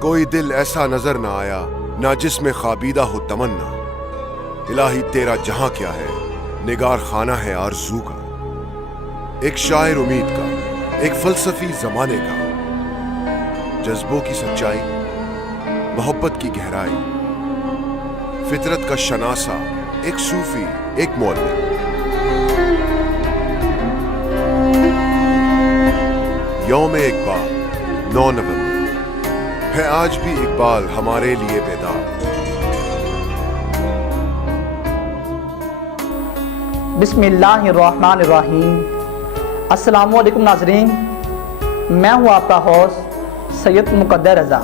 کوئی دل ایسا نظر نہ آیا نہ جس میں خوابیدہ ہو تمنا. الہی تیرا جہاں کیا ہے، نگار خانہ ہے آرزو کا. ایک شاعر امید کا، ایک فلسفی زمانے کا، جذبوں کی سچائی، محبت کی گہرائی، فطرت کا شناسہ، ایک صوفی، ایک مولوی. یوم اقبال 9 نومبر ہے آج بھی اقبال ہمارے لیے بیدار. بسم اللہ الرحمن الرحیم. السلام علیکم ناظرین، میں ہوں آپ کا ہوسٹ سید مقدر رضا.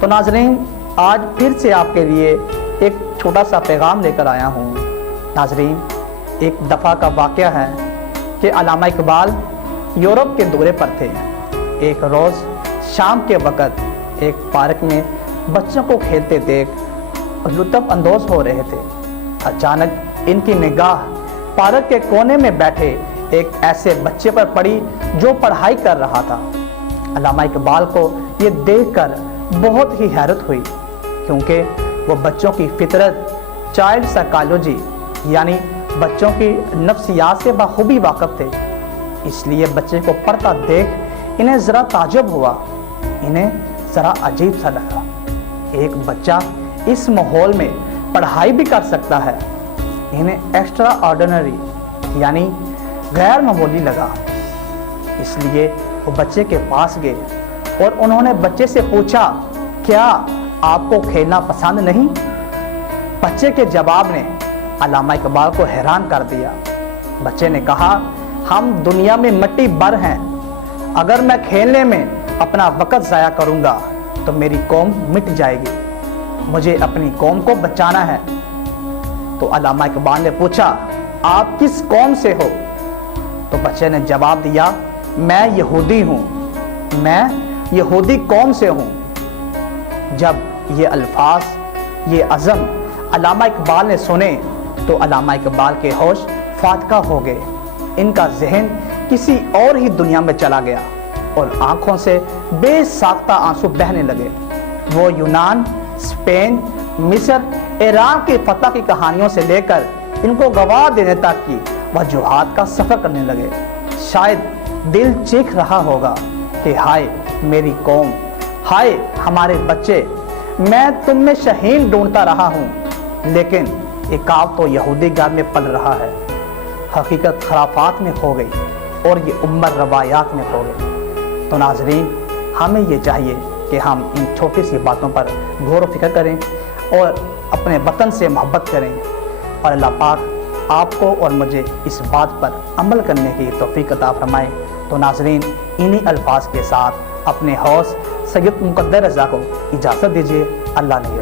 تو ناظرین، آج پھر سے آپ کے لیے ایک چھوٹا سا پیغام لے کر آیا ہوں. ناظرین، ایک دفعہ کا واقعہ ہے کہ علامہ اقبال یورپ کے دورے پر تھے. ایک روز شام کے وقت ایک پارک میں بچوں کو کھیلتے دیکھ لطف اندوز ہو رہے تھے. اچانک ان کی نگاہ پارک کے کونے میں بیٹھے ایک ایسے بچے پر پڑی جو پڑھائی کر رہا تھا. علامہ اقبال کو یہ دیکھ کر بہت ہی حیرت ہوئی، کیونکہ وہ بچوں کی فطرت، چائلڈ سائیکالوجی یعنی بچوں کی نفسیات سے بخوبی واقف تھے. اس لیے بچے کو پڑھتا دیکھ انہیں ذرا تعجب ہوا، انہیں ذرا عجیب سا لگا. ایک بچہ اس ماحول میں پڑھائی بھی کر سکتا ہے. انہیں ایکسٹرا آرڈینری یعنی غیر معمولی لگا. اس لیے وہ بچے کے پاس گئے اور انہوں نے بچے سے پوچھا، کیا آپ کو کھیلنا پسند نہیں؟ بچے کے جواب نے علامہ اقبال کو حیران کر دیا. بچے نے کہا، ہم دنیا میں مٹی بھر ہیں، اگر میں کھیلنے میں اپنا وقت ضائع کروں گا تو میری قوم مٹ جائے گی. مجھے اپنی قوم کو بچانا ہے. تو علامہ اقبال نے پوچھا، آپ کس قوم سے ہو؟ تو بچے نے جواب دیا، میں یہودی ہوں، میں یہودی قوم سے ہوں. جب یہ الفاظ، یہ عزم علامہ اقبال نے سنے تو علامہ اقبال کے ہوش فاتحہ ہو گئے. ان کا ذہن کسی اور ہی دنیا میں چلا گیا اور آنکھوں سے بے ساختہ آنسو بہنے لگے. وہ یونان، اسپین، مصر، ایران کی فتح کی کہانیوں سے لے کر ان کو گواہ دینے تک کی وجوہات کا سفر کرنے لگے. شاید دل چیخ رہا ہوگا کہ ہائے میری قوم، ہائے ہمارے بچے، میں تم میں شہین ڈھونڈتا رہا ہوں، لیکن عقاب تو یہودی گھر میں پل رہا ہے. حقیقت خرافات میں کھو گئی اور یہ امت روایات میں کھو گئی. تو ناظرین، ہمیں یہ چاہیے کہ ہم ان چھوٹی سی باتوں پر غور و فکر کریں اور اپنے وطن سے محبت کریں، اور اللہ پاک آپ کو اور مجھے اس بات پر عمل کرنے کی توفیق عطا فرمائے. تو ناظرین، انہی الفاظ کے ساتھ اپنے ہوسٹ سید مقدر رضا کو اجازت دیجیے. اللہ نے